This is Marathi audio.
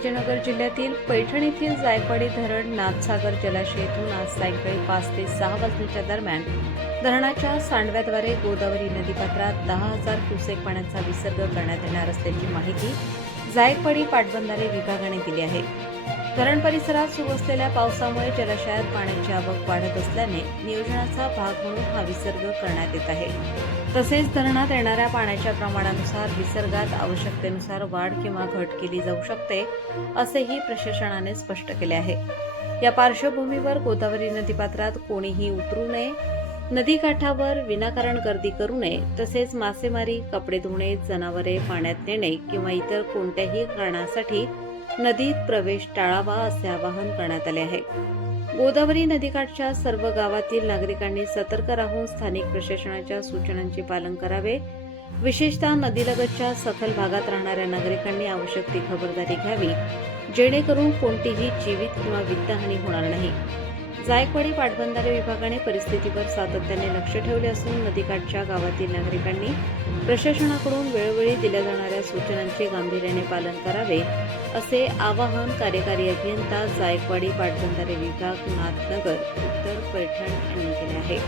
संभाजीनगर जिल्ह्यातील पैठण येथील जायकवाडी धरण नाथसागर जलाशय येथून आज सायंकाळी 5 ते 6 वाजण्याच्या दरम्यान धरणाच्या सांडव्याद्वारे गोदावरी नदीपात्रात 10,000 क्युसेक पाण्याचा विसर्ग करण्यात येणार असल्याची माहिती जायकवाडी पाटबंधारे विभागाने दिली आहे। धरण परिसरात सुरू असलेल्या पावसामुळे जलाशयात पाण्याची आवक वाढत असल्याने नियोजनाचा भाग म्हणून हा विसर्ग करण्यात येत आहे। तसेच धरणात येणाऱ्या पाण्याच्या प्रमाणानुसार विसर्गात आवश्यकतेनुसार वाढ किंवा घट केली जाऊ शकते, असेही प्रशासनाने स्पष्ट केले आहे। या पार्श्वभूमीवर गोदावरी नदीपात्रात कोणीही उतरू नये, नदीकाठावर विनाकारण गर्दी करू नये, तसेच मासेमारी, कपडे धुणे, जनावरे पाण्यात नेणे किंवा इतर कोणत्याही कारणासाठी नदीत प्रवेश टाळावा असे आवाहन करण्यात आले आहे। गोदावरी नदीकाठच्या सर्व गावातील नागरिकांनी सतर्क राहून स्थानिक प्रशासनाच्या सूचनांचे पालन करावे। विशेषतः नदीलगतच्या सखल भागात राहणाऱ्या नागरिकांनी आवश्यक ती खबरदारी घ्यावी, जेणेकरून कोणतीही जीवित किंवा वित्तहानी होणार नाही। जायकवाडी पाटबंधारे विभागाने परिस्थितीवर सातत्याने लक्ष ठेवले असून नदीकाठच्या गावातील नागरिकांनी प्रशासनाकडून वेळोवेळी दिल्या जाणाऱ्या सूचनांचे गांभीर्याने पालन करावे, असे आवाहन कार्यकारी अभियंता जायकवाडी पाटबंधारे विभाग नाथनगर उत्तर पैठण यांनी केले आहे।